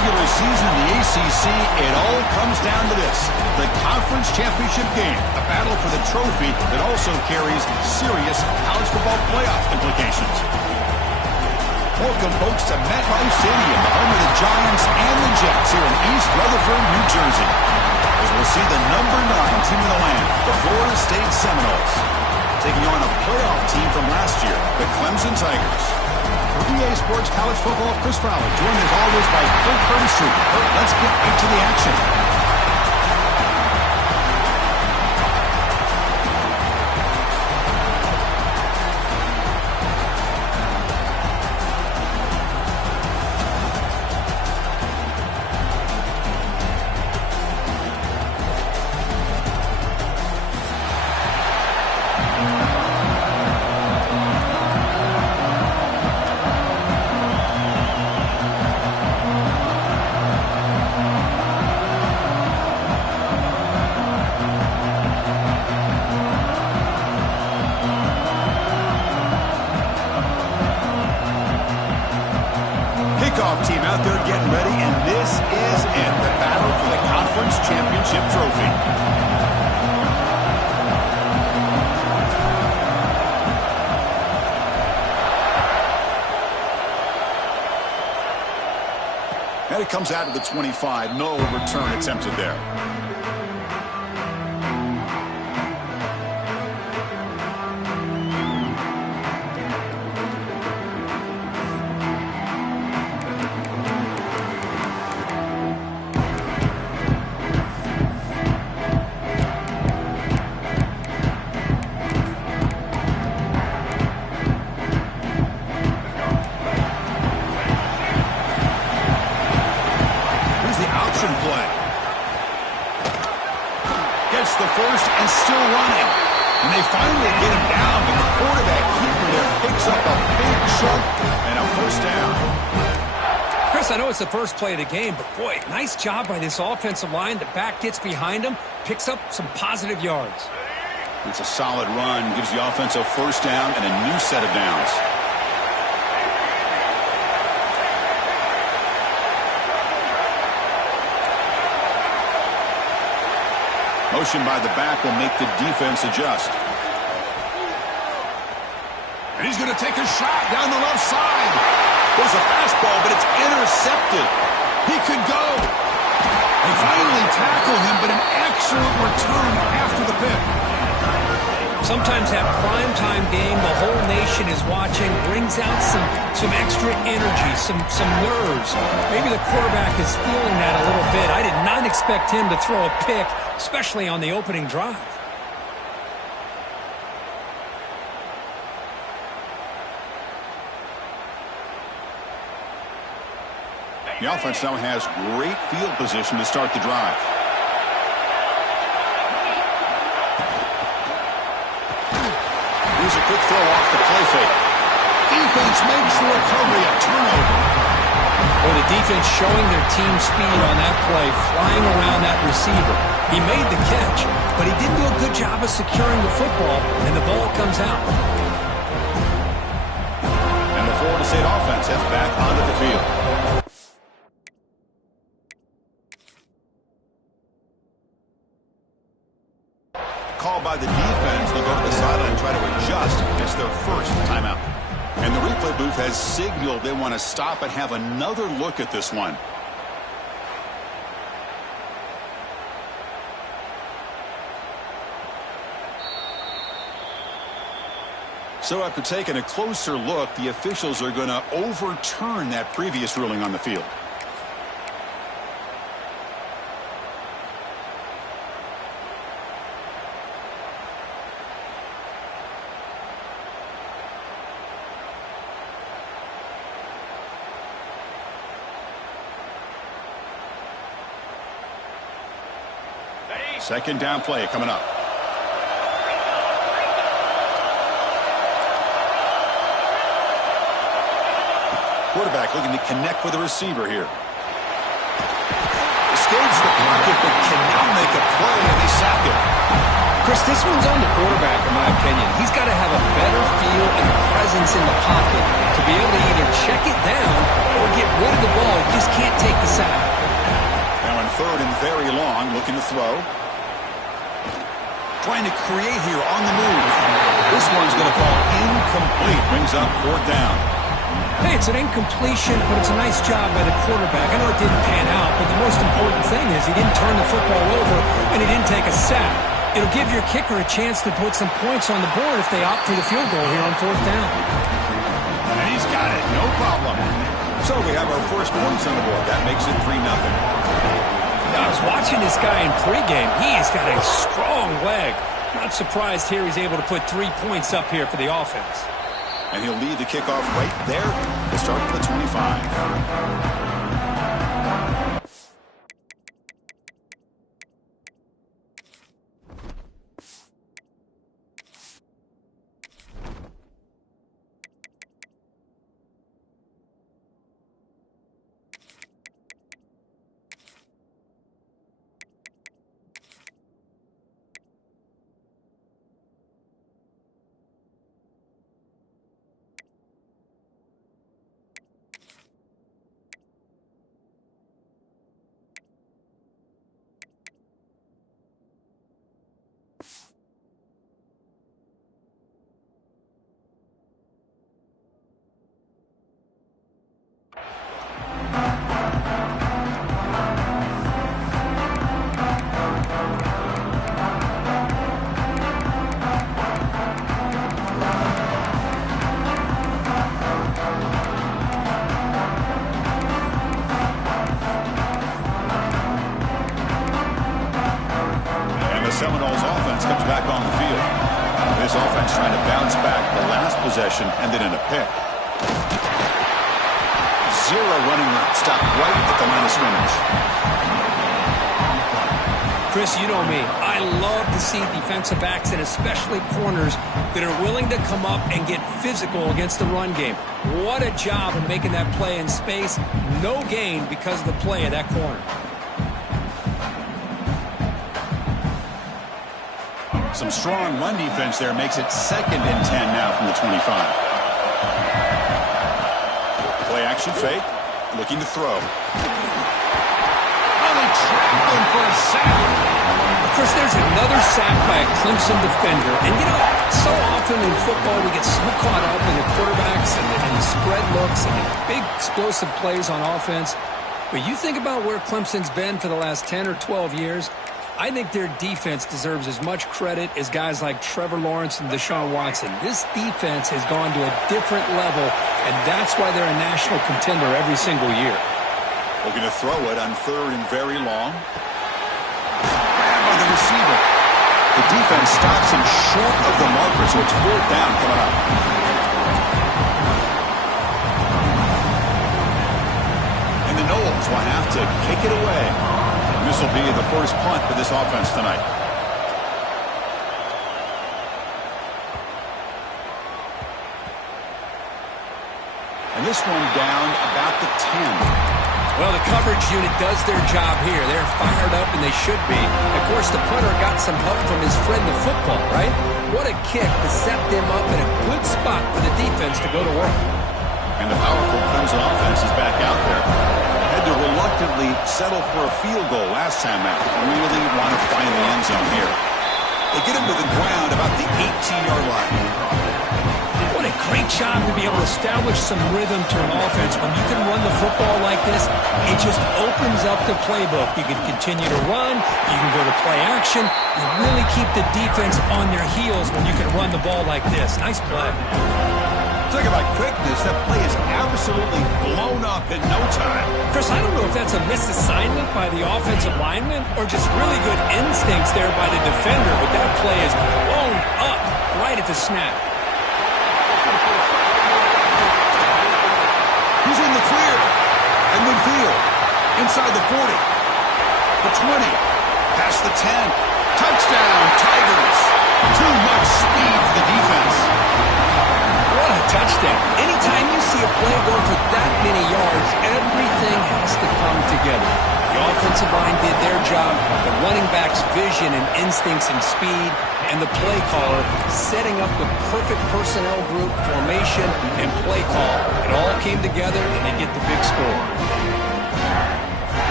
regular season in the ACC, it all comes down to this: the conference championship game, a battle for the trophy that also carries serious college football playoff implications. Welcome, folks, to MetLife Stadium, the home of the Giants and the Jets here in East Rutherford, New Jersey, as we'll see the number 9 team in the land, the Florida State Seminoles, taking on a playoff team from last year, the Clemson Tigers. For EA Sports College Football, Chris Fowler, joined as always by Kurt Burnstreet. Kurt, let's get right to the action. Team out there getting ready, and this is it, the battle for the conference championship trophy. And it comes out to the 25. No return attempted there. The first and still running. And they finally get him down, but the quarterback keeper there picks up a big chunk and a first down. Chris, I know it's the first play of the game, but boy, nice job by this offensive line. The back gets behind him, picks up some positive yards. It's a solid run, gives the offense a first down and a new set of downs. Motion by the back will make the defense adjust. And he's going to take a shot down the left side. There's a fastball, but it's intercepted. He could go. They finally tackle him, but an excellent return after the pick. Sometimes that primetime game, the whole nation is watching, brings out some extra energy, some nerves. Maybe the quarterback is feeling that a little bit. I did not expect him to throw a pick, especially on the opening drive. The offense now has great field position to start the drive. Here's a quick throw off the play fake. Defense makes the recovery a turnover. Well, the defense showing their team speed on that play, flying around that receiver. He made the catch, but he didn't do a good job of securing the football, and the ball comes out. And the Florida State offense heads back onto the field. Called by the defense, they'll go to the sideline and try to adjust. It's their first timeout. And the replay booth has signaled they want to stop and have another look at this one. So after taking a closer look, the officials are going to overturn that previous ruling on the field. Second down play coming up. Quarterback looking to connect with the receiver here. Escapes the pocket, but can now make a play, and they sack it. Chris, Chris, this one's on the quarterback, in my opinion. He's got to have a better feel and presence in the pocket to be able to either check it down or get rid of the ball. He just can't take the sack. Now on 3rd and very long, looking to throw. Trying to create here on the move. This one's going to fall incomplete. Brings up 4th down. Hey, it's an incompletion, but it's a nice job by the quarterback. I know it didn't pan out, but the most important thing is he didn't turn the football over and he didn't take a sack. It'll give your kicker a chance to put some points on the board if they opt for the field goal here on 4th down. And he's got it, no problem. So we have our first points on the board. That makes it 3-0. I was watching this guy in pregame. He has got a strong leg. Not surprised here he's able to put 3 points up here for the offense. And he'll lead the kickoff right there to start with the 25. Seminoles offense comes back on the field. This offense trying to bounce back. The last possession ended in a pick. 0 running route. Stopped right at the line of scrimmage. Chris, you know me. I love to see defensive backs and especially corners that are willing to come up and get physical against the run game. What a job of making that play in space. No gain because of the play of that corner. Some strong run defense there makes it 2nd and 10 now from the 25. Play action fake. Looking to throw. Oh, they trap him for a sack. Of course, there's another sack by a Clemson defender. And, you know, so often in football we get so caught up in the quarterbacks and the spread looks and the big explosive plays on offense. But you think about where Clemson's been for the last 10 or 12 years, I think their defense deserves as much credit as guys like Trevor Lawrence and Deshaun Watson. This defense has gone to a different level, and that's why they're a national contender every single year. Looking to throw it on 3rd and very long. Grab by the receiver. The defense stops him short of the marker, so it's 4th down coming up. And the Noles will have to kick it away. This will be the first punt for this offense tonight. And this one down about the 10. Well, the coverage unit does their job here. They're fired up, and they should be. Of course, the punter got some help from his friend the football, right? What a kick to set them up in a good spot for the defense to go to work. And the powerful Clemson offense is back out there. Had to reluctantly settle for a field goal last time out. Really want to find the end zone here. They get him to the ground about the 18-yard line. What a great job to be able to establish some rhythm to an offense. When you can run the football like this, it just opens up the playbook. You can continue to run. You can go to play action. You really keep the defense on their heels when you can run the ball like this. Nice play. Talk about quickness. That play is absolutely blown up in no time. Chris, I don't know if that's a misassignment by the offensive lineman or just really good instincts there by the defender, but that play is blown up right at the snap. He's in the clear. And midfield. Inside the 40. The 20. Past the 10. Touchdown, Tigers. Too much speed for the defense. What a touchdown. Anytime you see a play go for that many yards, everything has to come together. The offensive line did their job. The running back's vision and instincts and speed, and the play caller setting up the perfect personnel group, formation, and play call. It all came together, and they get the big score.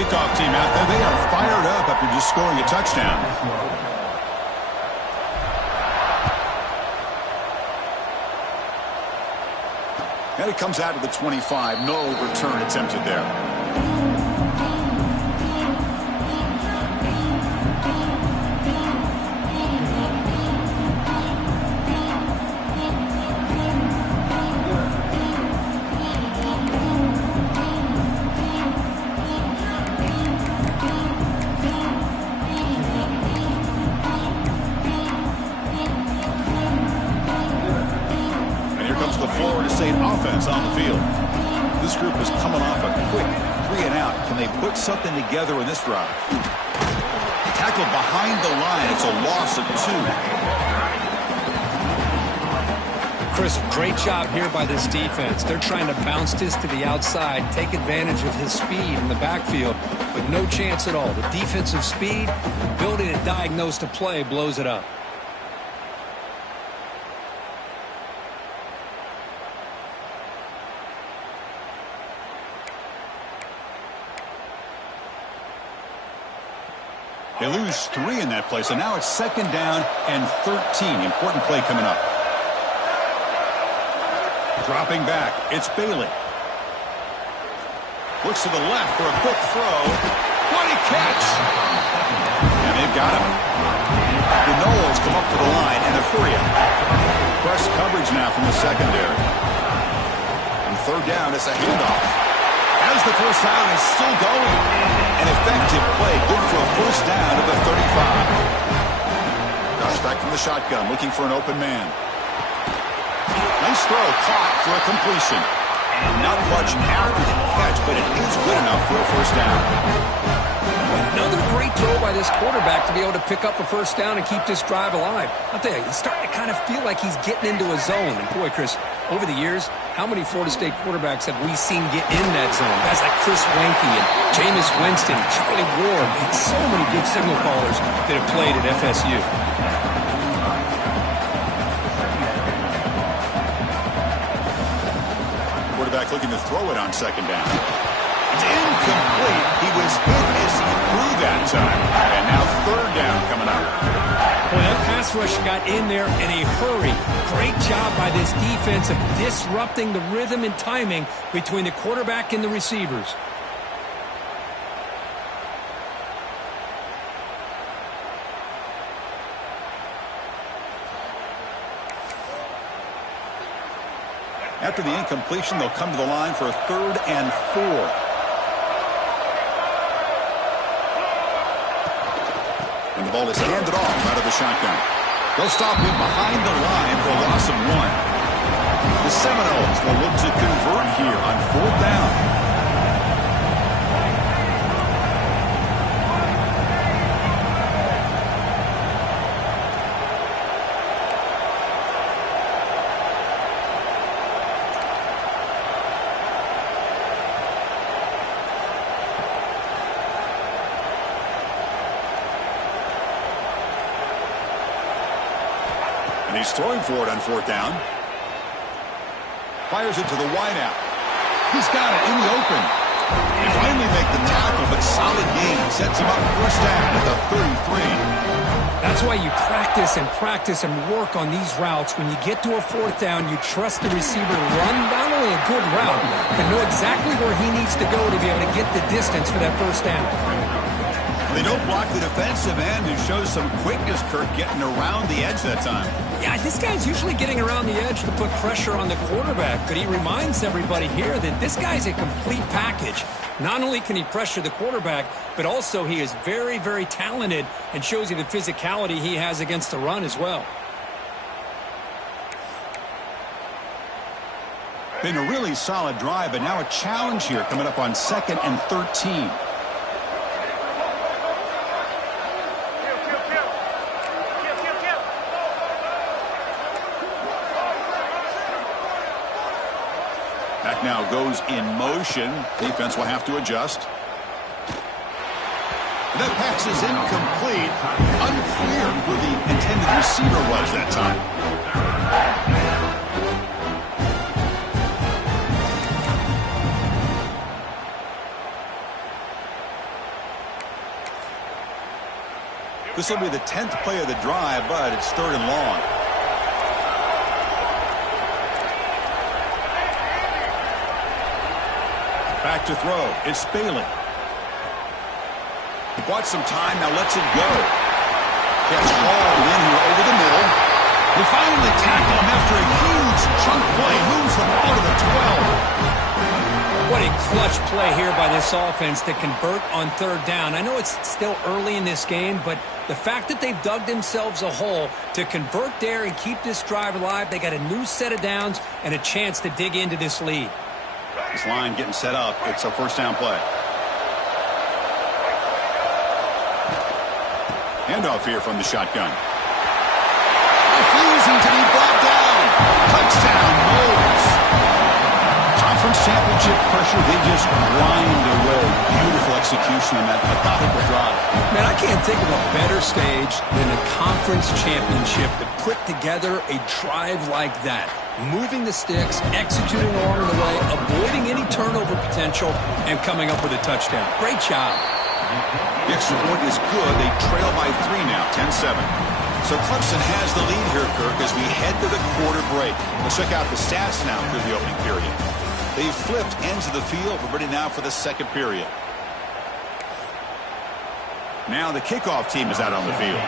Kickoff team out there. They are fired up after just scoring a touchdown. And it comes out to the 25. No return attempted there. Offense on the field. This group is coming off a quick 3-and-out. Can they put something together in this drive? Tackled behind the line. It's a loss of 2. Chris, great job here by this defense. They're trying to bounce this to the outside, take advantage of his speed in the backfield, but no chance at all. The defensive speed, ability to diagnose the play, blows it up. They lose 3 in that play, so now it's 2nd down and 13. Important play coming up. Dropping back, it's Bailey. Looks to the left for a quick throw. What a catch! And they've got him. The Noles come up to the line in a hurry up. Press coverage now from the secondary. And 3rd down, it's a handoff. As the first down is still going. An effective play, good for a first down at the 35. Josh back from the shotgun, looking for an open man. Nice throw, caught for a completion. Not much after the catch, but it is good enough for a first down. Another great throw by this quarterback to be able to pick up a first down and keep this drive alive. I'll tell you, he's starting to kind of feel like he's getting into a zone. And boy, Chris, over the years, how many Florida State quarterbacks have we seen get in that zone? Guys like Chris Weinke and Jameis Winston, Charlie Ward, and so many good signal callers that have played at FSU. Quarterback looking to throw it on 2nd down. It's incomplete. He was hit as he threw that time. And now 3rd down coming up. Well, that pass rush got in there in a hurry. Great job by this defense of disrupting the rhythm and timing between the quarterback and the receivers. After the incompletion, they'll come to the line for a 3rd and 4. And the ball is handed off out of the shotgun. They'll stop him behind the line for a loss of 1. The Seminoles will look to convert here on 4th down. And he's throwing for it on 4th down. Fires it to the wideout. He's got it in the open. They finally make the tackle, but solid gain. Sets him up first down at the 33. That's why you practice and work on these routes. When you get to a 4th down, you trust the receiver to run not only a good route, but know exactly where he needs to go to be able to get the distance for that first down. They don't block the defensive end, who shows some quickness, Kirk, getting around the edge that time. Yeah, this guy's usually getting around the edge to put pressure on the quarterback, but he reminds everybody here that this guy's a complete package. Not only can he pressure the quarterback, but also he is very, very talented and shows you the physicality he has against the run as well. Been a really solid drive, but now a challenge here coming up on 2nd and 13. Back now goes in motion. Defense will have to adjust. That pass is incomplete. Unclear who the intended receiver was that time. This will be the 10th play of the drive, but it's 3rd and long. Back to throw. It's Bailey. Bought some time, now lets it go. Catch hauled in here over the middle. We finally tackle him after a huge chunk play. Moves the ball to the 12. What a clutch play here by this offense to convert on 3rd down. I know it's still early in this game, but the fact that they've dug themselves a hole to convert there and keep this drive alive, they got a new set of downs and a chance to dig into this lead. This line getting set up. It's a 1st down play. Handoff here from the shotgun. Refusing to be brought down. Touchdown, Moles. Conference championship pressure, they just grind away. Beautiful execution on that methodical drive. Man, I can't think of a better stage than a conference championship to put together a drive like that. Moving the sticks, executing along the way, avoiding any turnover potential, and coming up with a touchdown. Great job. The extra point is good. They trail by 3 now, 10-7. So Clemson has the lead here, Kirk, as we head to the quarter break. Let's check out the stats now through the opening period. They've flipped ends of the field. We're ready now for the 2nd period. Now the kickoff team is out on the field.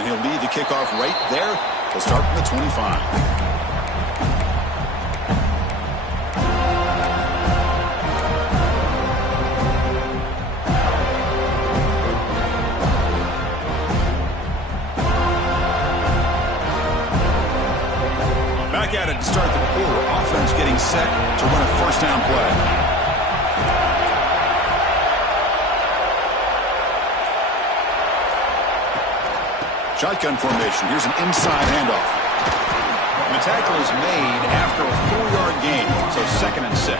And he'll lead the kickoff right there. He'll start from the 25. Back at it to start the quarter. Offense getting set to run a 1st down play. Shotgun formation. Here's an inside handoff. And the tackle is made after a 4-yard gain, so 2nd and 6.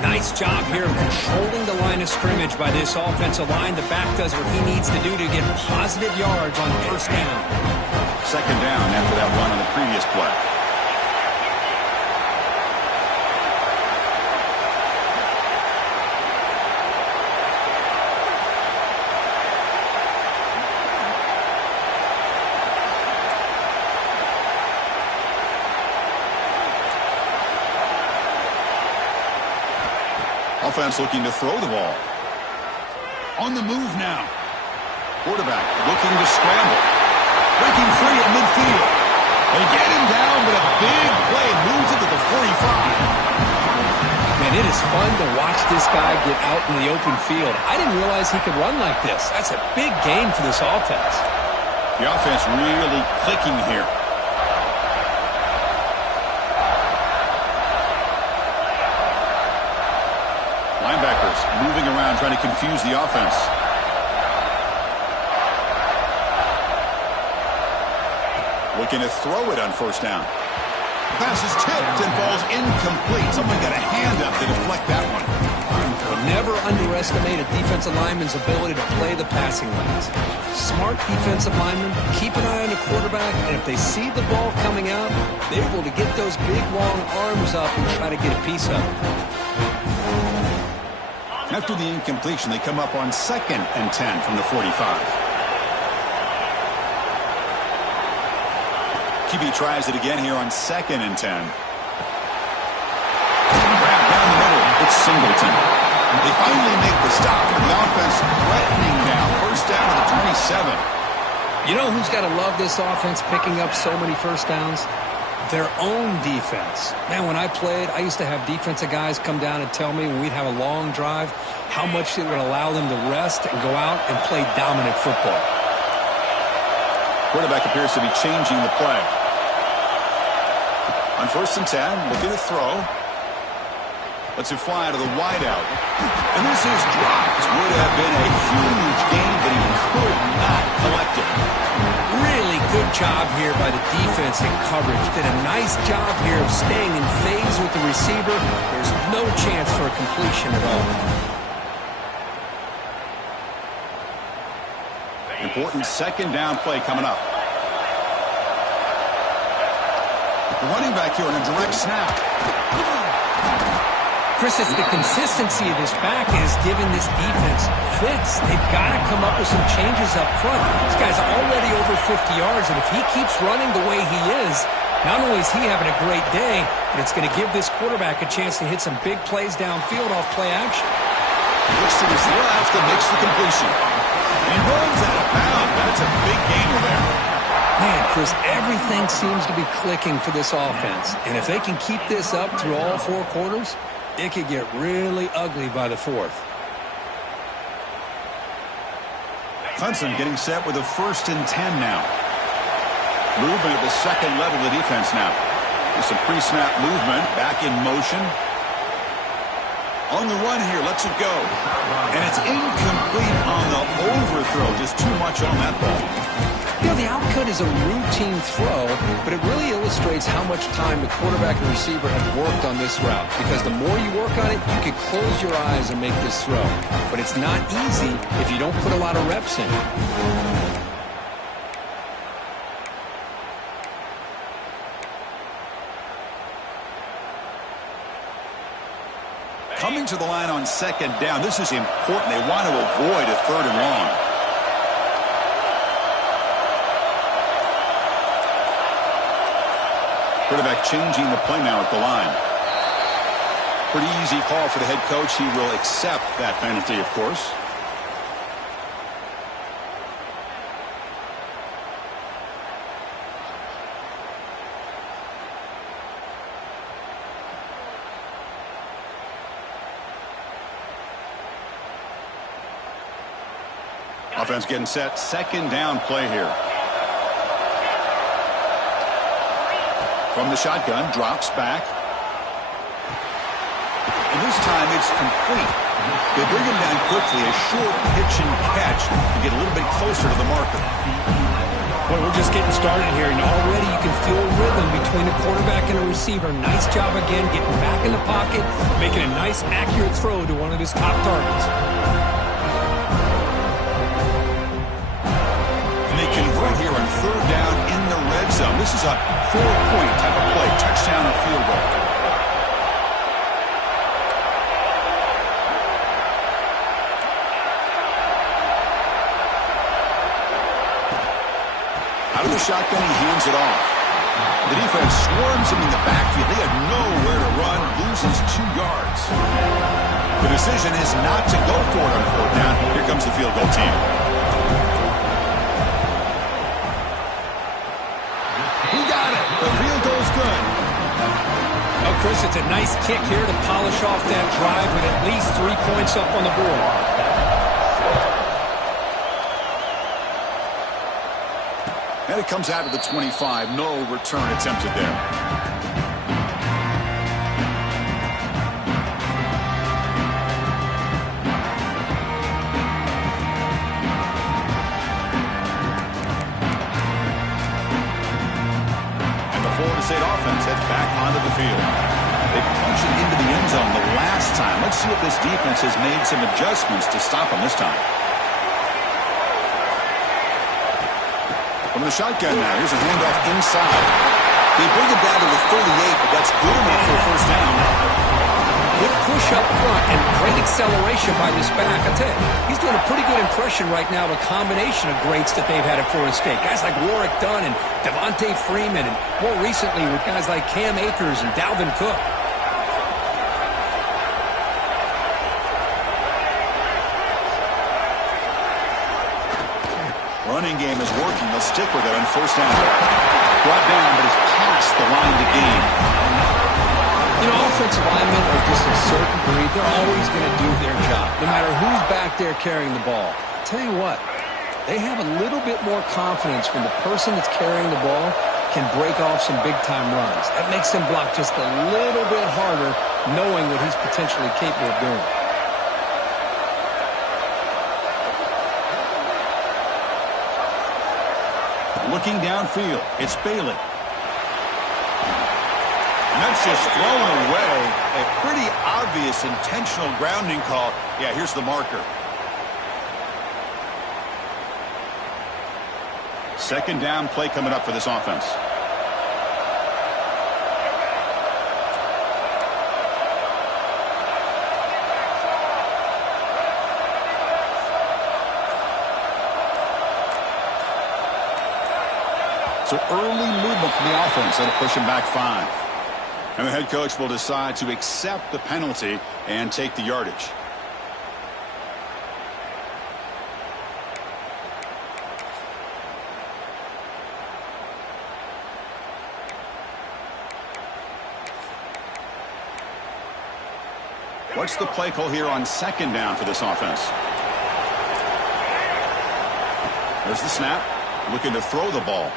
Nice job here of controlling the line of scrimmage by this offensive line. The back does what he needs to do to get positive yards on 1st down. 2nd down after that run on the previous play. Offense looking to throw the ball. On the move now. Quarterback looking to scramble. Breaking free at midfield. They get him down, but a big play moves it to the 45. Man, it is fun to watch this guy get out in the open field. I didn't realize he could run like this. That's a big gain for this offense. The offense really clicking here. Linebackers moving around, trying to confuse the offense. Looking to throw it on 1st down. The pass is tipped and falls incomplete. Someone got a hand up to deflect that one. Well, never underestimate a defensive lineman's ability to play the passing lanes. Smart defensive linemen keep an eye on the quarterback, and if they see the ball coming out, they're able to get those big, long arms up and try to get a piece of it. After the incompletion, they come up on 2nd and 10 from the 45. QB tries it again here on 2nd and 10. Grab down the middle. It's Singleton. They finally make the stop. The offense threatening now. 1st down to the 27. You know who's got to love this offense picking up so many 1st downs? Their own defense. Man, when I played, I used to have defensive guys come down and tell me when we'd have a long drive how much it would allow them to rest and go out and play dominant football. Quarterback appears to be changing the play. On 1st and 10, looking to throw. Lets it fly to the wideout. And this is dropped. Would have been a huge gain, but he could not collect it. Really good job here by the defense in coverage. Did a nice job here of staying in misses with the receiver. There's no chance for a completion at all. Important second down play coming up. The running back here on a direct snap. Chris, it's the consistency of this back is giving this defense fits. They've got to come up with some changes up front. This guy's already over 50 yards, and if he keeps running the way he is, not only is he having a great day, but it's going to give this quarterback a chance to hit some big plays downfield off play action. Looks to his left and makes the completion. And runs out of bounds. That's a big gainer there. Man, Chris, everything seems to be clicking for this offense. And if they can keep this up through all four quarters, it could get really ugly by the fourth. Clemson getting set with a 1st and 10 now. Movement at the second level of the defense now. With some pre-snap movement, back in motion. On the run here, lets it go. And it's incomplete on the overthrow. Just too much on that ball. You know, the outcut is a routine throw, but it really illustrates how much time the quarterback and receiver have worked on this route. Because the more you work on it, you can close your eyes and make this throw. But it's not easy if you don't put a lot of reps in. Coming to the line on second down, this is important. They want to avoid a 3rd and long. Quarterback changing the play now at the line. Pretty easy call for the head coach. He will accept that penalty, of course. Offense getting set. Second down play here. From the shotgun, drops back. And this time it's complete. They bring him down quickly, a short pitch and catch to get a little bit closer to the marker. Boy, we're just getting started here, and already you can feel rhythm between the quarterback and the receiver. Nice job again, getting back in the pocket, making a nice, accurate throw to one of his top targets. Convert here on 3rd down in the red zone. This is a 4-point type of play. Touchdown or field goal. Out of the shotgun, he hands it off. The defense swarms him in the backfield. They have nowhere to run. Loses 2 yards. The decision is not to go for it on 4th down. Here comes the field goal team. The field goal's good. Oh, Chris, it's a nice kick here to polish off that drive with at least 3 points up on the board. And it comes out of the 25. No return attempted there. State offense heads back onto the field. They punch it into the end zone the last time. Let's see if this defense has made some adjustments to stop them this time. From the shotgun now, here's a handoff inside. They bring it down to the 38, but that's good enough for a 1st down. Good push up front and great acceleration by this back. I tell you, he's doing a pretty good impression right now of a combination of greats that they've had at Florida State. Guys like Warwick Dunn and Devontae Freeman, and more recently with guys like Cam Akers and Dalvin Cook. Running game is working. They'll stick with it on 1st down. Brought down, but it's past the line to gain. You know, offensive linemen are just a certain breed. They're always going to do their job, no matter who's back there carrying the ball. I'll tell you what, they have a little bit more confidence when the person that's carrying the ball can break off some big-time runs. That makes them block just a little bit harder, knowing what he's potentially capable of doing. Looking downfield, it's Bailey. That's just thrown away. A pretty obvious intentional grounding call. Yeah, here's the marker. Second down play coming up for this offense. So early movement from the offense that'll push him back 5. And the head coach will decide to accept the penalty and take the yardage. What's the play call here on second down for this offense? There's the snap. Looking to throw the ball.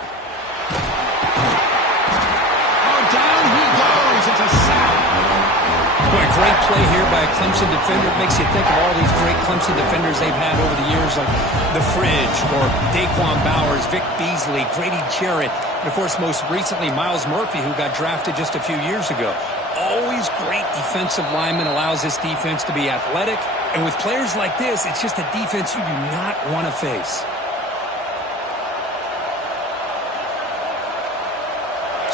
Oh, down he goes. It's a sack. Boy, great play here by a Clemson defender. It makes you think of all these great Clemson defenders they've had over the years, like The Fridge or Daquan Bowers, Vic Beasley, Grady Jarrett, and, of course, most recently, Myles Murphy, who got drafted just a few years ago. Always great defensive lineman, allows this defense to be athletic. And with players like this, it's just a defense you do not want to face.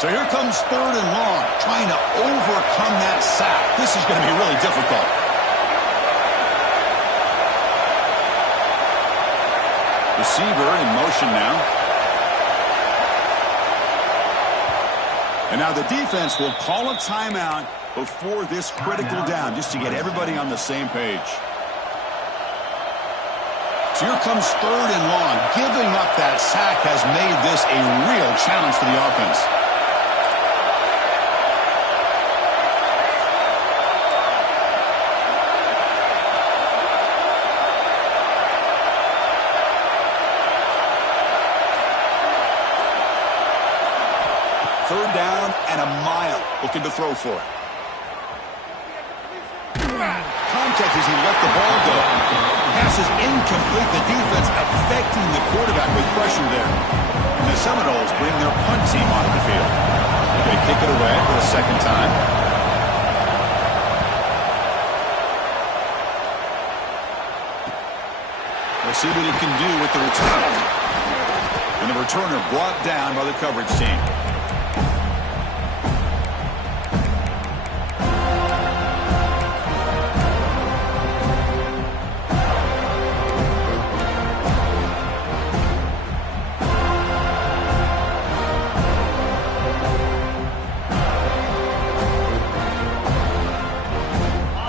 So here comes third and long, trying to overcome that sack. This is going to be really difficult. Receiver in motion now. And now the defense will call a timeout before this critical down, just to get everybody on the same page. So here comes third and long. Giving up that sack has made this a real challenge for the offense. Third down and a mile. Looking to throw for it. Contact as he let the ball go. Pass is incomplete. The defense affecting the quarterback with pressure there. And the Seminoles bring their punt team onto the field. They're going to kick it away for the second time. We'll see what he can do with the return. And the returner brought down by the coverage team.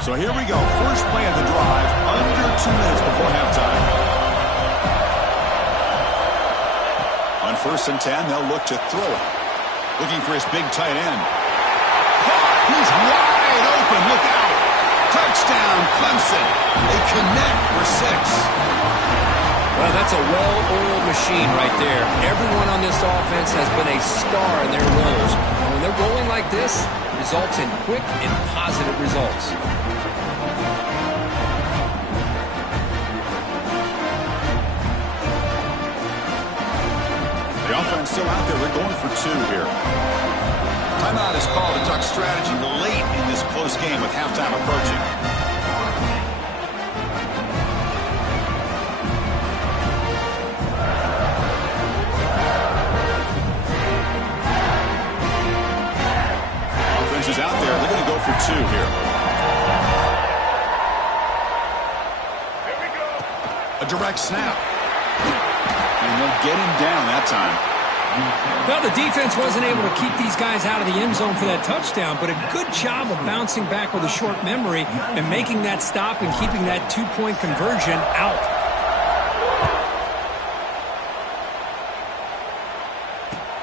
So here we go. First play of the drive, under 2 minutes before halftime. On 1st and 10, they'll look to throw it. Looking for his big tight end. He's wide open. Look out. Touchdown, Clemson. They connect for 6. Well, that's a well-oiled machine right there. Everyone on this offense has been a star in their roles. And when they're rolling like this, it results in quick and positive results. The offense still out there. They're going for 2 here. Timeout is called to talk strategy late in this close game with halftime approaching. Offense is out there. They're going to go for 2 here. Here we go. A direct snap. And they'll get him down that time. Well, the defense wasn't able to keep these guys out of the end zone for that touchdown, but a good job of bouncing back with a short memory and making that stop and keeping that 2-point conversion out.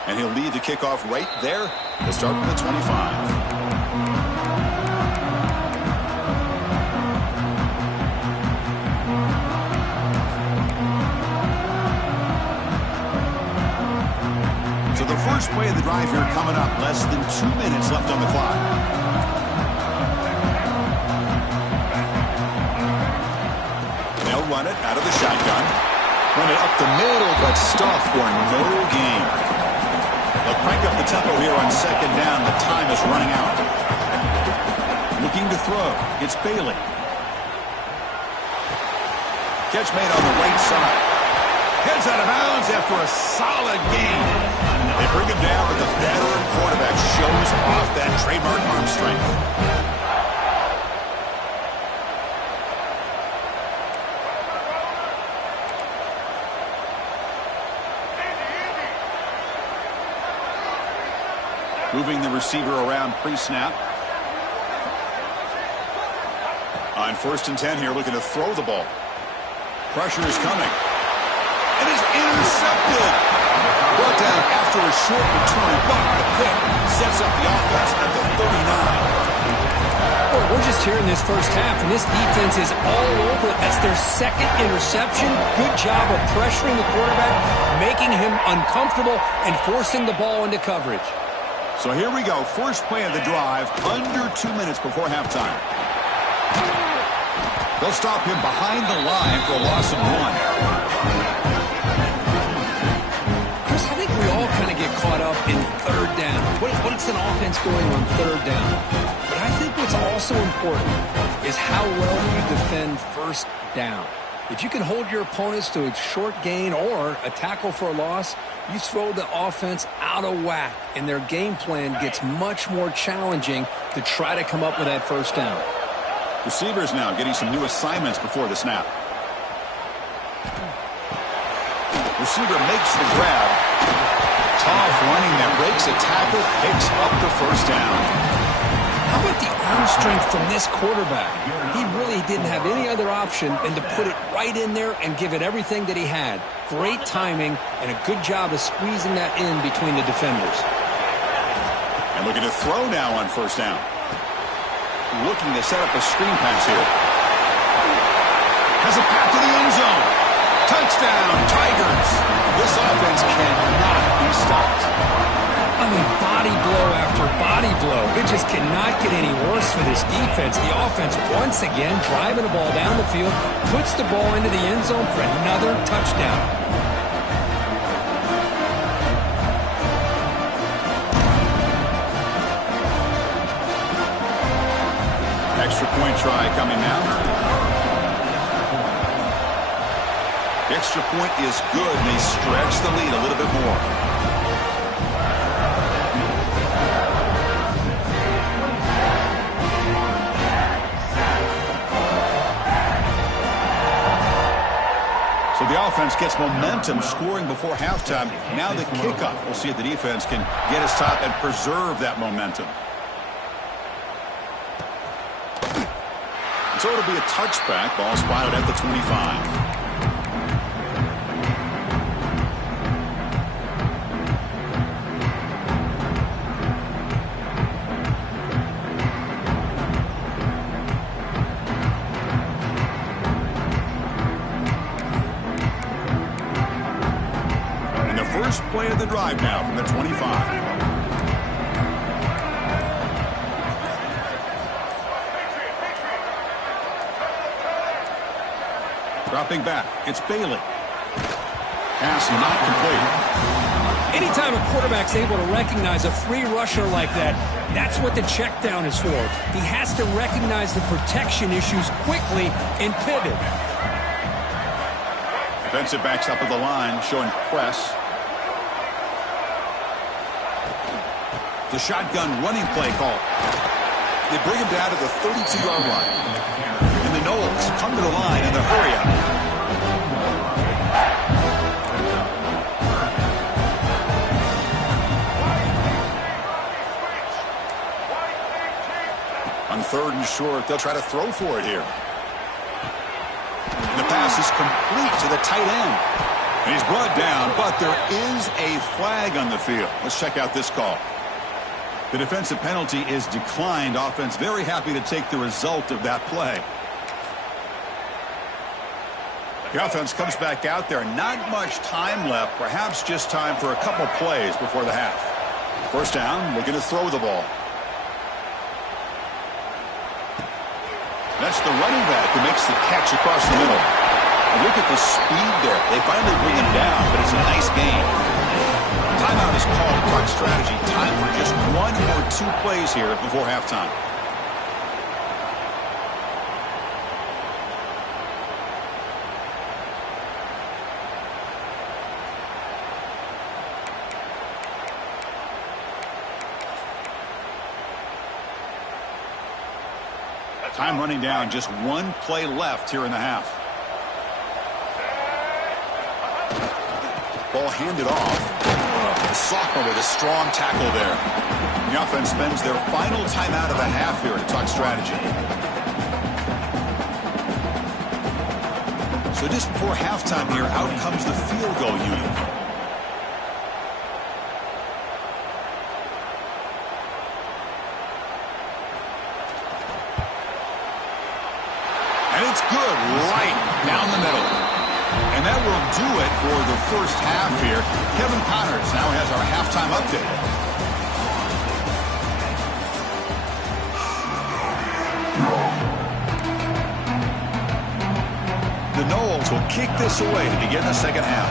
And he'll lead the kickoff right there. He'll start from the 25. The first play of the drive here coming up. Less than 2 minutes left on the clock. They'll run it out of the shotgun. Run it up the middle, but stuffed for no gain. They'll crank up the tempo here on second down. The time is running out. Looking to throw. It's Bailey. Catch made on the right side. Heads out of bounds after a solid gain. They bring him down, but the veteran quarterback shows off that trademark arm strength. Moving the receiver around pre-snap. On 1st and 10 here, looking to throw the ball. Pressure is coming. It is intercepted. Brought down after a short return, but the pick sets up the offense at the 39. Well, we're just here in this first half, and this defense is all over it. That's their second interception. Good job of pressuring the quarterback, making him uncomfortable, and forcing the ball into coverage. So here we go. First play of the drive, under 2 minutes before halftime. They'll stop him behind the line for a loss of 1. Chris, I think we all kind of get caught up in third down. What's an offense doing on third down? But I think what's also important is how well you defend first down. If you can hold your opponents to a short gain or a tackle for a loss, you throw the offense out of whack, and their game plan gets much more challenging to try to come up with that first down. Receivers now getting some new assignments before the snap. Receiver makes the grab. Tough running that breaks a tackle, picks up the first down. How about the arm strength from this quarterback? He really didn't have any other option than to put it right in there and give it everything that he had. Great timing and a good job of squeezing that in between the defenders. And looking to throw now on first down. Looking to set up a screen pass here. Has a path to the end zone. Touchdown, Tigers. This offense cannot be stopped. I mean, body blow after body blow. It just cannot get any worse for this defense. The offense, once again, driving the ball down the field, puts the ball into the end zone for another touchdown. Extra point try coming now. The extra point is good, and they stretch the lead a little bit more. So the offense gets momentum scoring before halftime. Now the kickoff. We'll see if the defense can get his top and preserve that momentum. So it'll be a touchback. Ball spotted at the 25. And the first play of the drive now from the 25. Dropping back, it's Bailey. Pass not complete. Anytime a quarterback's able to recognize a free rusher like that, that's what the check down is for. He has to recognize the protection issues quickly and pivot. Defensive backs up at the line, showing press. The shotgun running play call. They bring him down to the 32-yard line. And the Knowles come to the line in the hurry up. On 3rd and short, they'll try to throw for it here. And the pass is complete to the tight end. And he's brought down, but there is a flag on the field. Let's check out this call. The defensive penalty is declined. Offense very happy to take the result of that play. The offense comes back out there. Not much time left. Perhaps just time for a couple plays before the half. First down, looking to throw the ball. That's the running back who makes the catch across the middle. And look at the speed there. They finally bring him down, but it's a nice gain. Timeout is called. Talk strategy. Time for just 1 or 2 plays here before halftime. Time running down. Just 1 play left here in the half. Ball handed off. The sophomore with a strong tackle there. The offense spends their final timeout of the half here to talk strategy. So just before halftime here, out comes the field goal unit. And it's good right down the middle. And that will do it for the first half here. Kevin Connors now has our halftime update. The Noles will kick this away to begin the second half.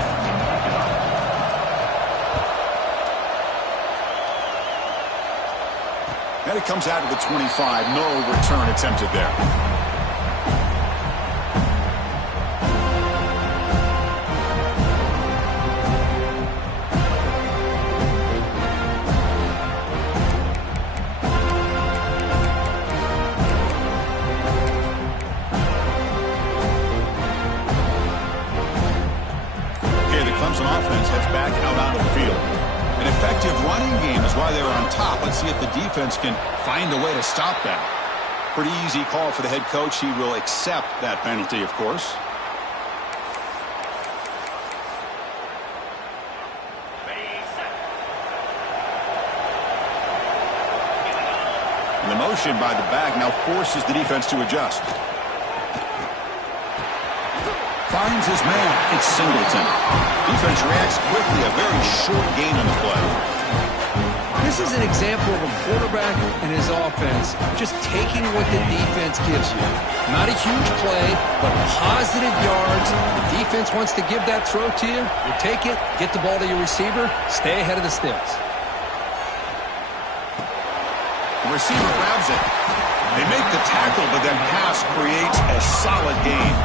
And it comes out to the 25. No return attempted there. See if the defense can find a way to stop that. Pretty easy call for the head coach. He will accept that penalty, of course. And the motion by the back now forces the defense to adjust. Finds his man. It's Singleton. Defense reacts quickly. A very short gain on the play. This is an example of a quarterback and his offense just taking what the defense gives you. Not a huge play, but positive yards. The defense wants to give that throw to you. You take it, get the ball to your receiver, stay ahead of the sticks. The receiver grabs it. They make the tackle, but that pass creates a solid gain.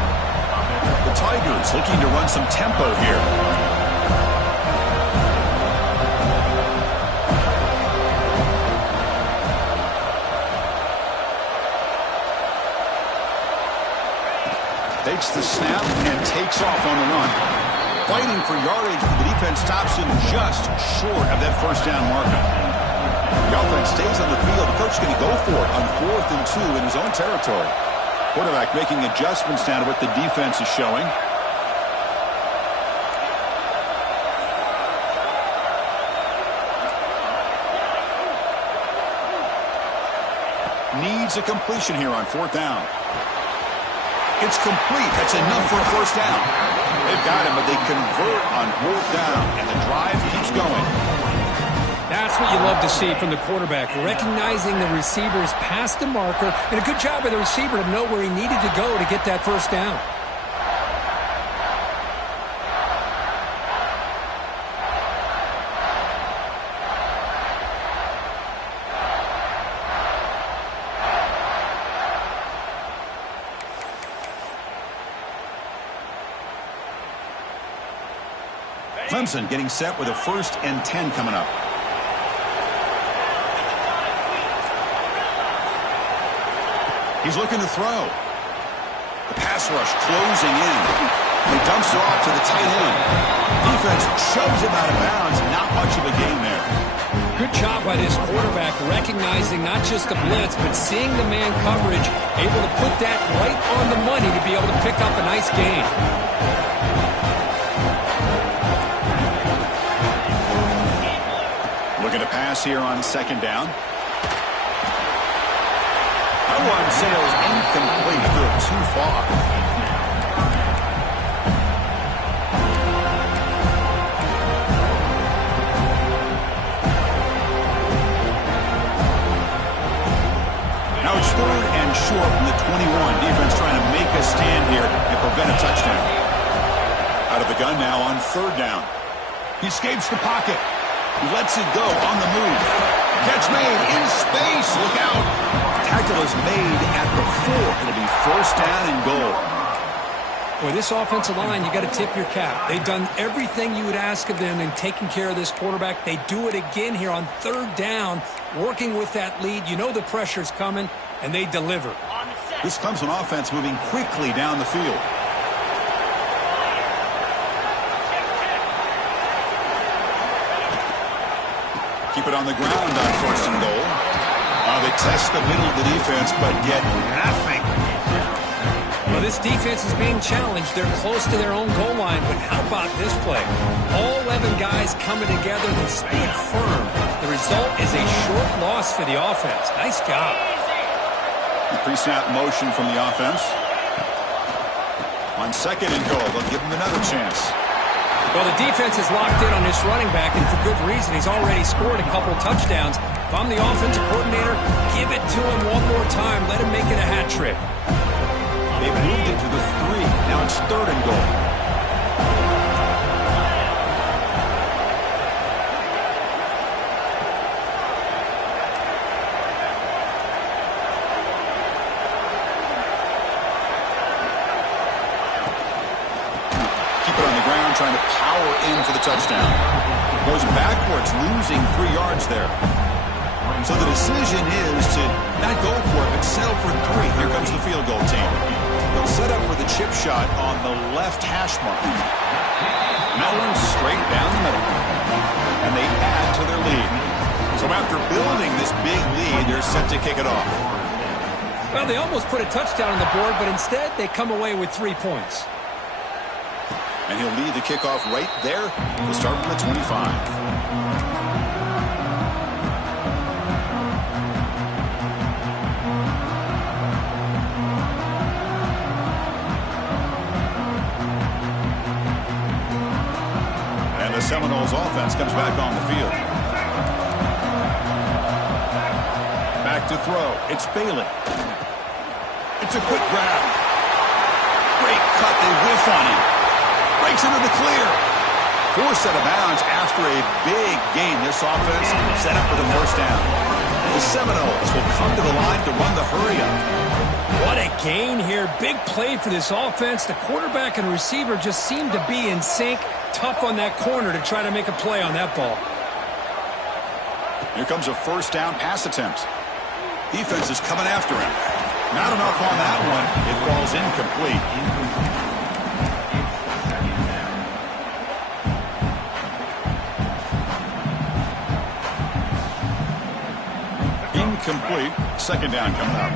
The Tigers looking to run some tempo here. Takes the snap and takes off on the run. Fighting for yardage, but the defense stops him just short of that first down marker. The offense stays on the field. The coach is going to go for it on 4th and 2 in his own territory. Quarterback making adjustments now to what the defense is showing. Needs a completion here on 4th down. It's complete. That's enough for a first down. They've got him, but they convert on 4th down, and the drive keeps going. That's what you love to see from the quarterback, recognizing the receiver's past the marker, and a good job by the receiver to know where he needed to go to get that first down. Clemson getting set with a 1st and 10 coming up. He's looking to throw. The pass rush closing in. He dumps it off to the tight end. Defense shoves him out of bounds. Not much of a gain there. Good job by this quarterback recognizing not just the blitz, but seeing the man coverage, able to put that right on the money to be able to pick up a nice gain. Looking to pass here on 2nd down. That one sails incomplete. A little too far. Now it's 3rd and short from the 21. Defense trying to make a stand here and prevent a touchdown. Out of the gun now on 3rd down. He escapes the pocket. He lets it go on the move. Catch made in space. Look out. Tackle is made at the 4. It'll be first down and goal. Boy, this offensive line, you got to tip your cap. They've done everything you would ask of them in taking care of this quarterback. They do it again here on third down, working with that lead. You know the pressure's coming, and they deliver. This Clemson offense moving quickly down the field. Keep it on the ground on first and goal. They test the middle of the defense, but get nothing. Well, this defense is being challenged. They're close to their own goal line, but how about this play? All 11 guys coming together. They stood firm. The result is a short loss for the offense. Nice job. The pre-snap motion from the offense. On second and goal, they'll give him another chance. Well, the defense is locked in on this running back, and for good reason. He's already scored a couple touchdowns. If I'm the offensive coordinator, give it to him one more time. Let him make it a hat trick. They moved it to the 3. Now it's third and goal. Keep it on the ground, trying to power in for the touchdown. Goes backwards, losing 3 yards there. So the decision is to not go for it, but settle for 3. Here comes the field goal team. They'll set up for the chip shot on the left hash mark. Mellon straight down the middle. And they add to their lead. So after building this big lead, they're set to kick it off. Well, they almost put a touchdown on the board, but instead they come away with 3 points. And he'll lead the kickoff right there. We'll start from the 25. The Seminoles offense comes back on the field. Back to throw. It's Bailey. It's a quick grab. Great cut. They whiff on him. Breaks into the clear. Forced out of bounds after a big gain. This offense set up for the first down. The Seminoles will come to the line to run the hurry-up. What a gain here. Big play for this offense. The quarterback and receiver just seem to be in sync. Tough on that corner to try to make a play on that ball. Here comes a first down pass attempt. Defense is coming after him. Not enough on that one. It falls incomplete. Incomplete. Second down coming up.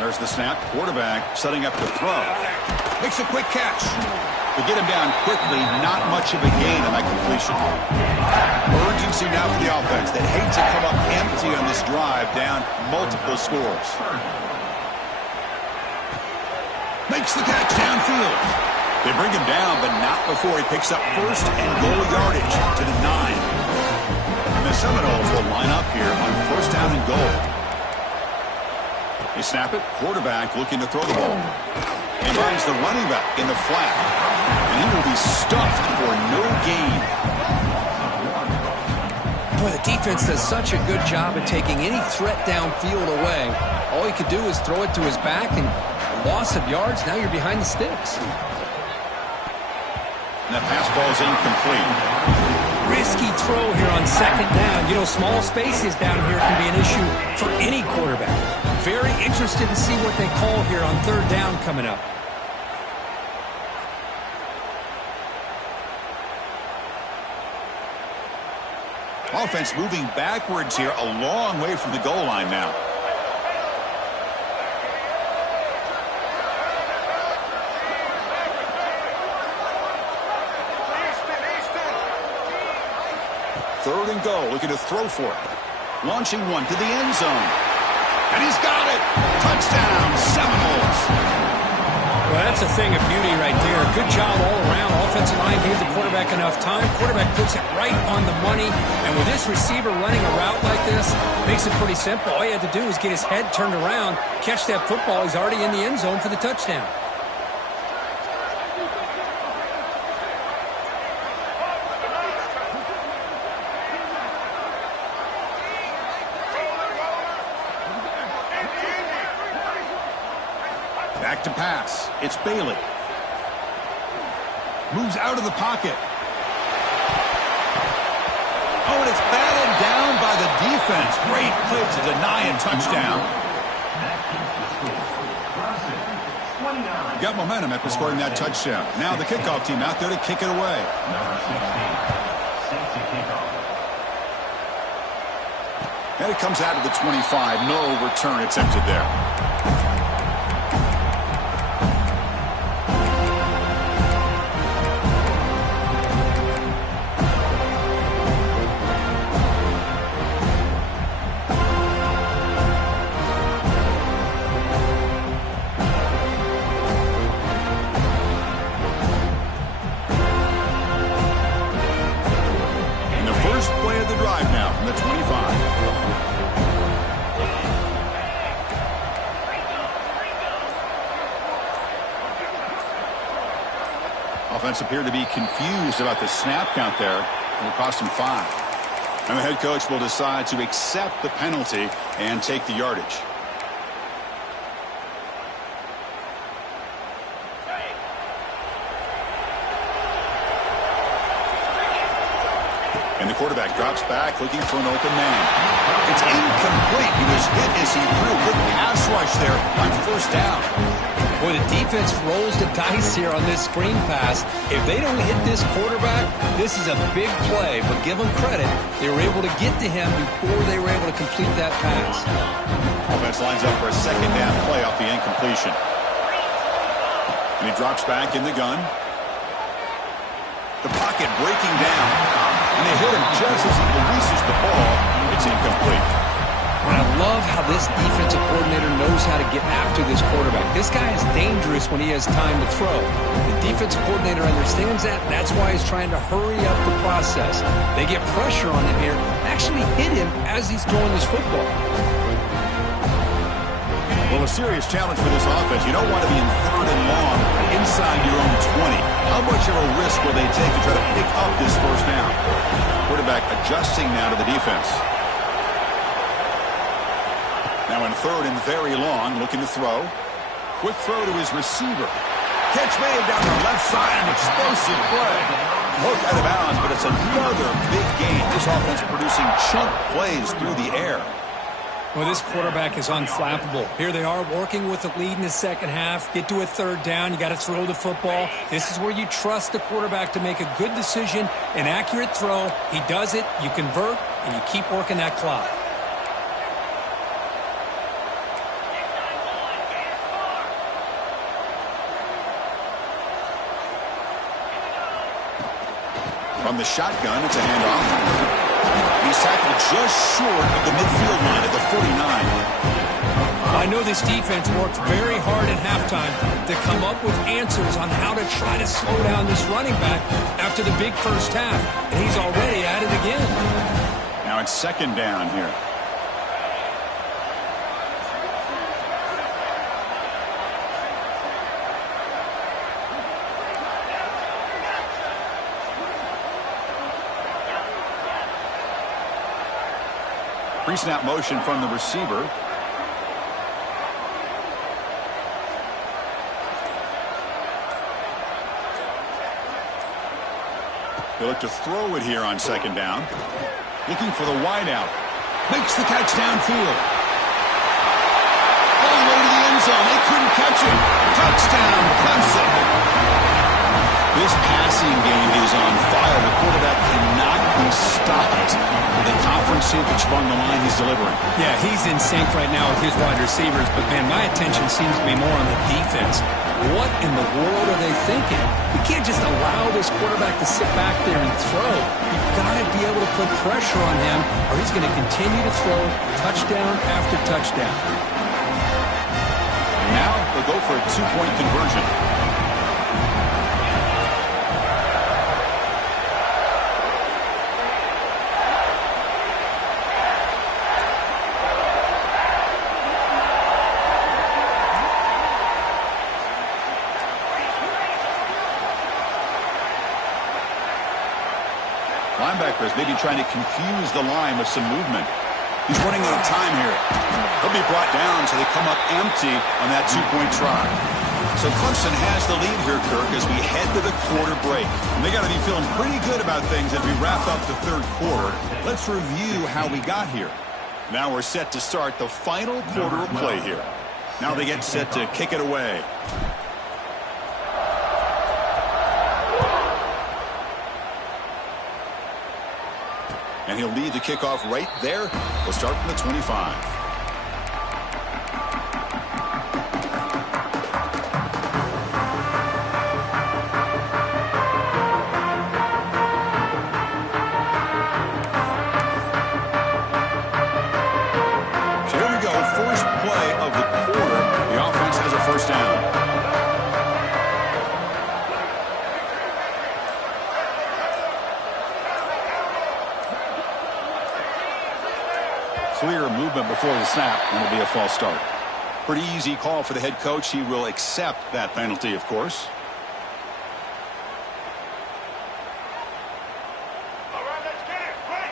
There's the snap. Quarterback setting up to throw. Makes a quick catch. To get him down quickly, not much of a gain on that completion. Urgency now for the offense. They hate to come up empty on this drive, down multiple scores. Makes the catch downfield. They bring him down, but not before he picks up first and goal yardage to the 9. And the Seminoles will line up here on first down and goal. They snap it. Quarterback looking to throw the ball. He finds the running back in the flat. And he will be stuffed for no gain. Boy, the defense does such a good job of taking any threat downfield away. All he could do is throw it to his back, and loss of yards, now you're behind the sticks. And that pass ball is incomplete. Risky throw here on second down. You know, small spaces down here can be an issue for any quarterback. Very interested to see what they call here on third down coming up. Offense moving backwards here, a long way from the goal line now. Third and goal, looking to throw for it. Launching one to the end zone. And he's got it. Touchdown, Seminoles. Well, that's a thing of beauty right there. Good job all around. Offensive line gave the quarterback enough time. Quarterback puts it right on the money. And with this receiver running a route like this, makes it pretty simple. All you had to do is get his head turned around, catch that football. He's already in the end zone for the touchdown. Back to pass. It's Bailey. Moves out of the pocket. Oh, and it's battled down by the defense. Great play to deny a touchdown. Got momentum after scoring that touchdown. Now the kickoff team out there to kick it away. And it comes out of the 25. No return attempted there. And the first play of the drive now from the 25. Offense appeared to be confused about the snap count there, and it cost him 5. And the head coach will decide to accept the penalty and take the yardage. And the quarterback drops back looking for an open man. It's incomplete. He was hit as he threw a good pass rush there on first down. Boy, the defense rolls the dice here on this screen pass. If they don't hit this quarterback, this is a big play. But give them credit. They were able to get to him before they were able to complete that pass. Offense lines up for a second down play off the incompletion. And he drops back in the gun. The pocket breaking down. And they hit him just as he releases the ball. It's incomplete. And I love how this defensive coordinator knows how to get after this quarterback. This guy is dangerous when he has time to throw. The defensive coordinator understands that. That's why he's trying to hurry up the process. They get pressure on him here, actually hit him as he's throwing this football. Well, a serious challenge for this offense. You don't want to be in third and long inside your own 20. How much of a risk will they take to try to pick up this first down? Quarterback adjusting now to the defense. Now in third and very long, looking to throw. Quick throw to his receiver. Catch made down the left side, an explosive play. Hook out of bounds, but it's another big gain. This offense producing chunk plays through the air. Well, this quarterback is unflappable. Here they are working with the lead in the second half. Get to a third down. You got to throw the football. This is where you trust the quarterback to make a good decision, an accurate throw. He does it, you convert, and you keep working that clock. From the shotgun, it's a handoff. He's tackled just short of the midfield line at the 49. I know this defense worked very hard at halftime to come up with answers on how to try to slow down this running back after the big first half, and he's already at it again. Now it's second down here. Pre-snap motion from the receiver. They look to throw it here on second down. Looking for the wideout. Makes the catch downfield. All the way to the end zone. They couldn't catch it. Touchdown, Clemson. This passing game is on fire. The quarterback cannot be stopped. The conference championship on the line, he's delivering. Yeah, he's in sync right now with his wide receivers, but, man, my attention seems to be more on the defense. What in the world are they thinking? You can't just allow this quarterback to sit back there and throw. You've got to be able to put pressure on him, or he's going to continue to throw touchdown after touchdown. Now they'll go for a two-point conversion. Linebackers maybe trying to confuse the line with some movement. He's running out of time here. He'll be brought down so they come up empty on that two-point try. So Clemson has the lead here, Kirk, as we head to the quarter break. And they got to be feeling pretty good about things as we wrap up the third quarter. Let's review how we got here. Now we're set to start the final quarter of play here. Now they get set to kick it away. And he'll lead the kickoff right there. We'll start from the 25. Clear movement before the snap, and it'll be a false start. Pretty easy call for the head coach. He will accept that penalty, of course. All right, let's get it. Quick.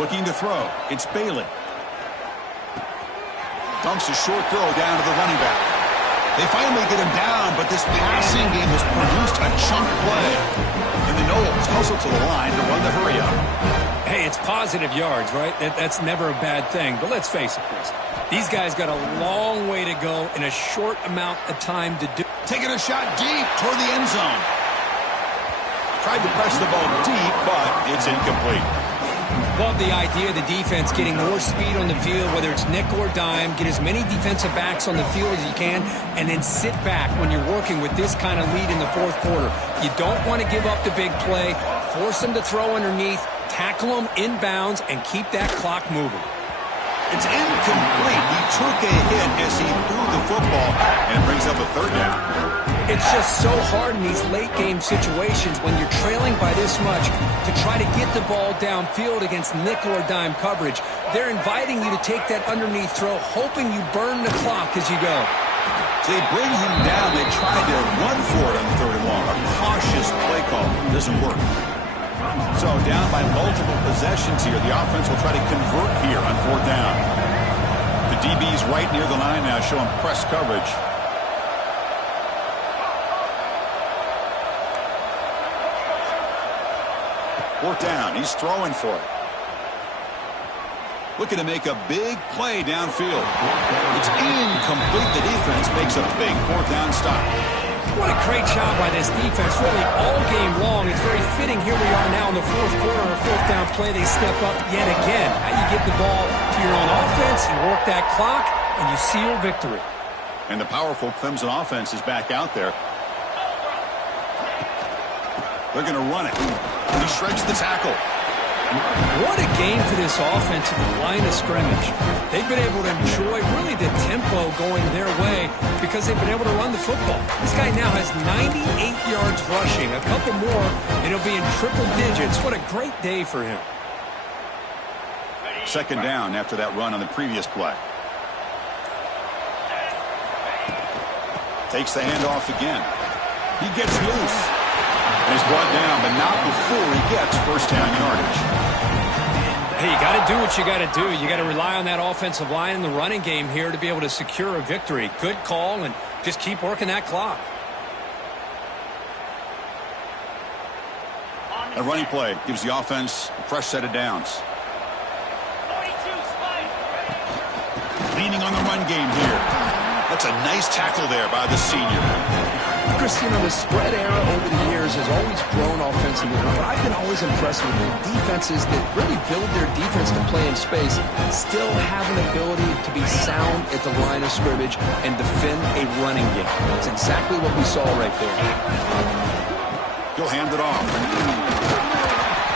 Looking to throw. It's Bailey. Dumps a short throw down to the running back. They finally get him down, but this passing game has produced a chunk play. And the Noles hustle to the line to run the hurry up. Hey, it's positive yards, right? That's never a bad thing. But let's face it, Chris. These guys got a long way to go in a short amount of time to do. Taking a shot deep toward the end zone. Tried to press the ball deep, but it's incomplete. Love the idea of the defense getting more speed on the field, whether it's nickel or dime. Get as many defensive backs on the field as you can, and then sit back when you're working with this kind of lead in the fourth quarter. You don't want to give up the big play. Force them to throw underneath, tackle them inbounds, and keep that clock moving. It's incomplete. He took a hit as he threw the football, and it brings up a third down. It's just so hard in these late-game situations when you're trailing by this much to try to get the ball downfield against nickel or dime coverage. They're inviting you to take that underneath throw, hoping you burn the clock as you go. So they bring him down. They tried to run for it on third and long. A cautious play call doesn't work. So down by multiple possessions here. The offense will try to convert here on fourth down. The DB's right near the line now, showing press coverage. Fourth down. He's throwing for it. Looking to make a big play downfield. It's incomplete. The defense makes a big fourth down stop. What a great job by this defense, really all game long. It's very fitting. Here we are now in the fourth quarter. On a fourth down play, they step up yet again. How you get the ball to your own offense, you work that clock, and you seal victory. And the powerful Clemson offense is back out there. They're going to run it. He shreds the tackle. What a game for this offense at the line of scrimmage. They've been able to enjoy really the tempo going their way because they've been able to run the football. This guy now has 98 yards rushing, a couple more, and he'll be in triple digits. What a great day for him. Second down after that run on the previous play. Takes the handoff again. He gets loose. And he's brought down, but not before he gets first down yardage. Hey, you got to do what you got to do. You got to rely on that offensive line in the running game here to be able to secure a victory. Good call, and just keep working that clock. A running play gives the offense a fresh set of downs. Leaning on the run game here. That's a nice tackle there by the senior. Chris, you know, the spread era over the years has always grown offensively, but I've been always impressed with the defenses that really build their defense to play in space, still have an ability to be sound at the line of scrimmage and defend a running game. That's exactly what we saw right there. He'll hand it off.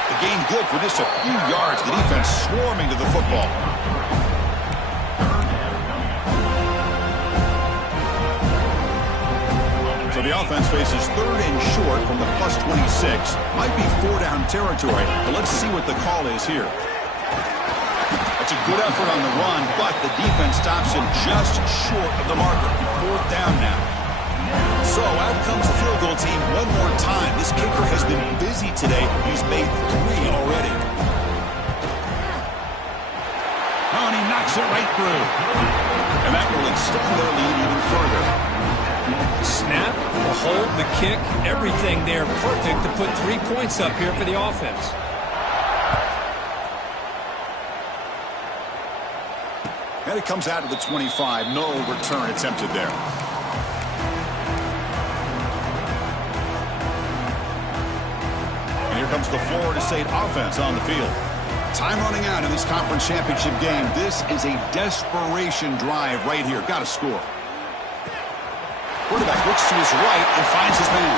The gain good for just a few yards. The defense swarming to the football. So the offense faces third and short from the plus 26. Might be four-down territory, but let's see what the call is here. That's a good effort on the run, but the defense stops him just short of the marker. Fourth down now. So out comes the field goal team one more time. This kicker has been busy today. He's made 3 already. Takes it right through. And that will extend their lead even further. Snap, the hold, the kick, everything there perfect to put 3 points up here for the offense. And it comes out to the 25. No return attempted there. And here comes the Florida State offense on the field. Time running out in this conference championship game. This is a desperation drive right here. Got to score. Quarterback looks to his right and finds his man.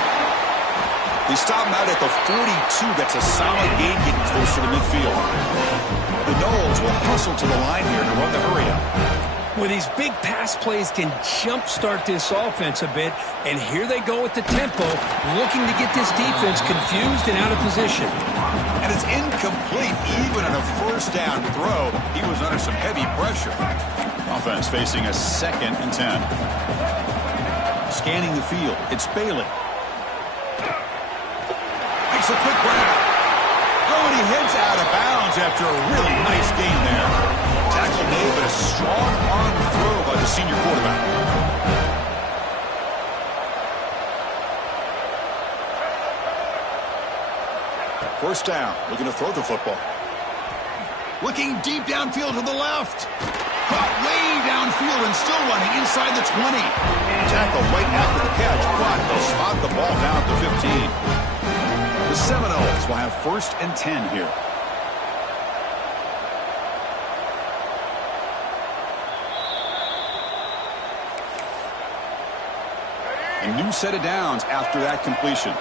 They stop him out at the 42. That's a solid gain getting closer to midfield. The Noles will hustle to the line here to run the hurry up. Well, these big pass plays can jumpstart this offense a bit, and here they go with the tempo, looking to get this defense confused and out of position. And it's incomplete even on a first down throw. He was under some heavy pressure. Offense facing a 2nd and 10. Scanning the field, it's Bailey. Makes a quick grab. Oh, and he heads out of bounds after a really nice gain there. Tackle made, but a strong arm throw by the senior quarterback. First down, looking to throw the football. Looking deep downfield to the left. Caught way downfield and still running inside the 20. Tackle right after the catch, but they'll spot the ball down at the 15. The Seminoles will have 1st and 10 here. A new set of downs after that completion.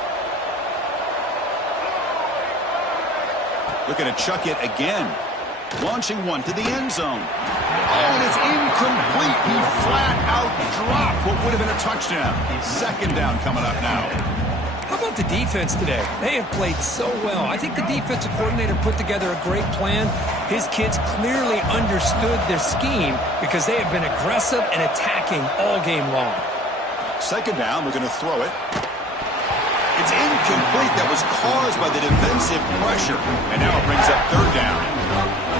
Looking to chuck it again. Launching one to the end zone. Oh, and it's incomplete. He flat out dropped what would have been a touchdown. 2nd down coming up now. How about the defense today? They have played so well. I think the defensive coordinator put together a great plan. His kids clearly understood their scheme because they have been aggressive and attacking all game long. 2nd down, we're going to throw it. It's incomplete. That was caused by the defensive pressure. And now it brings up 3rd down.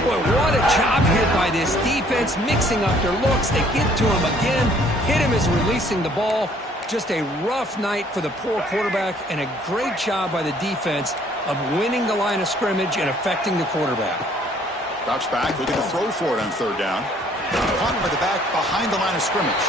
Boy, what a job here by this defense, mixing up their looks. They get to him again, hit him as releasing the ball. Just a rough night for the poor quarterback, and a great job by the defense of winning the line of scrimmage and affecting the quarterback. Drops back, looking to throw for it on 3rd down. Caught by the back behind the line of scrimmage.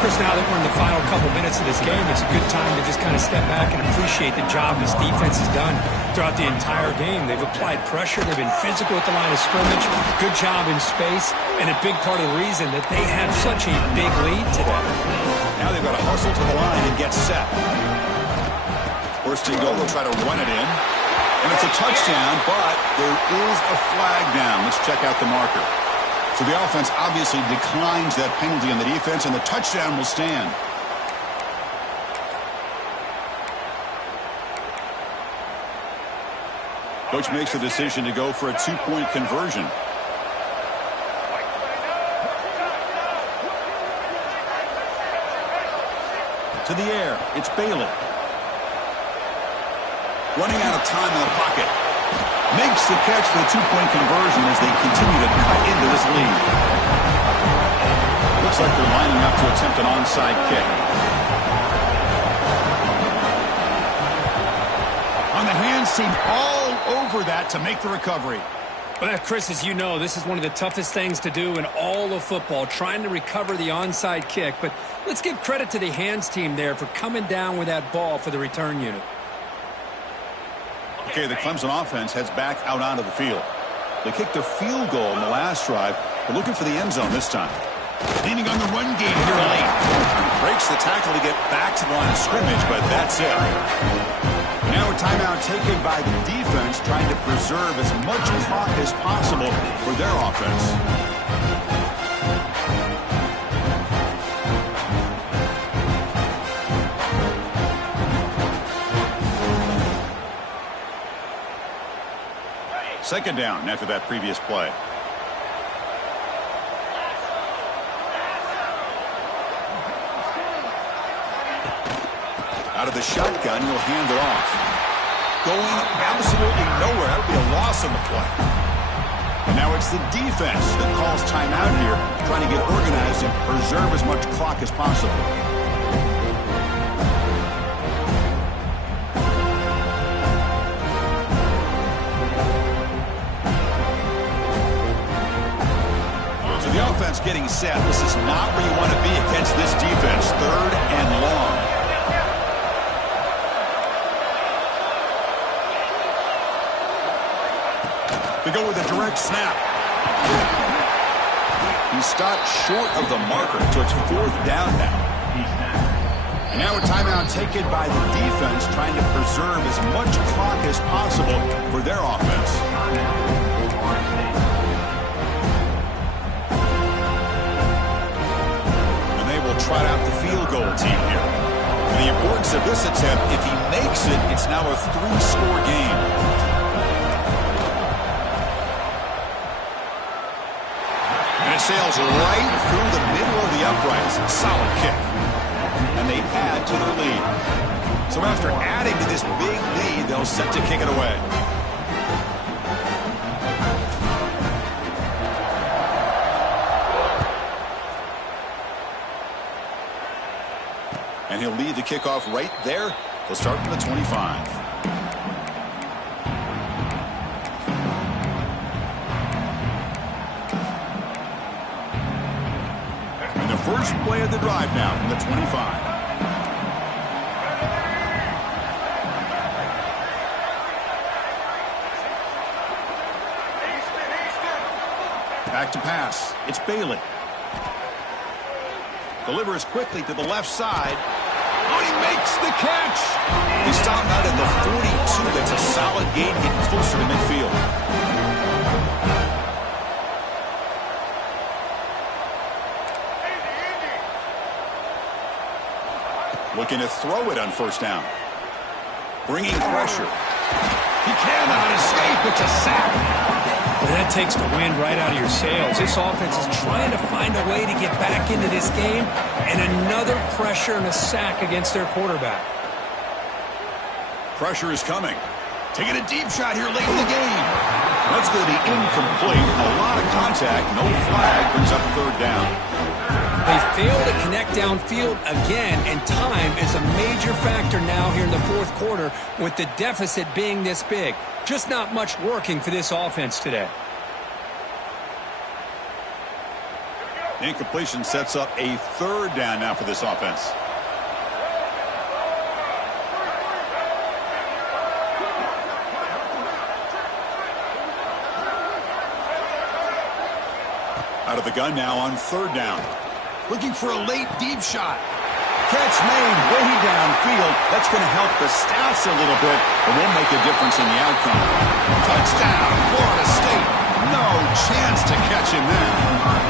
Chris, now that we're in the final couple minutes of this game, it's a good time to just kind of step back and appreciate the job this defense has done throughout the entire game. They've applied pressure. They've been physical at the line of scrimmage. Good job in space, and a big part of the reason that they have such a big lead today. Now they've got to hustle to the line and get set. 1st and goal, they'll try to run it in. And it's a touchdown, but there is a flag down. Let's check out the marker. So the offense obviously declines that penalty on the defense, and the touchdown will stand. Coach makes the decision to go for a 2-point conversion. To the air, it's Bailey. Running out of time in the pocket. Makes the catch for the 2-point conversion as they continue to cut into this lead. Looks like they're lining up to attempt an onside kick. On the hands team all over that to make the recovery. Well, Chris, as you know, this is one of the toughest things to do in all of football, trying to recover the onside kick. But let's give credit to the hands team there for coming down with that ball for the return unit. Okay, the Clemson offense heads back out onto the field. They kicked a field goal in the last drive. They're looking for the end zone this time. Leaning on the run game here late. Breaks the tackle to get back to the line of scrimmage, but that's it. Now a timeout taken by the defense, trying to preserve as much clock as possible for their offense. Second down after that previous play. Out of the shotgun, he'll hand it off. Going absolutely nowhere. That'll be a loss on the play. And now it's the defense that calls timeout here, trying to get organized and preserve as much clock as possible. So the offense getting set. This is not where you want to be against this defense. 3rd and long. They go with a direct snap. He stopped short of the marker, so it's 4th down now. And now a timeout taken by the defense, trying to preserve as much clock as possible for their offense. And they will trot out the field goal team here. And the importance of this attempt, if he makes it, it's now a 3-score game. Sails right through the middle of the uprights. Solid kick. And they add to their lead. So after adding to this big lead, they'll set to kick it away. And he'll lead the kickoff right there. They'll start from the 25. First play of the drive now from the 25. Back to pass. It's Bailey. Delivers quickly to the left side. Oh, he makes the catch. He stopped out at the 42. That's a solid gain, getting closer to midfield. Looking to throw it on 1st down. Bringing pressure. He cannot escape. It's a sack. Well, that takes the wind right out of your sails. This offense is trying to find a way to get back into this game, and another pressure and a sack against their quarterback. Pressure is coming. Taking a deep shot here late in the game. That's going to be incomplete. A lot of contact. No flag. Brings up 3rd down. They fail to connect downfield again, and time is a major factor now here in the 4th quarter with the deficit being this big. Just not much working for this offense today. Incompletion sets up a 3rd down now for this offense. Out of the gun now on 3rd down. Looking for a late deep shot. Catch made way downfield. That's going to help the stats a little bit, but won't make a difference in the outcome. Touchdown, Florida State. No chance to catch him there.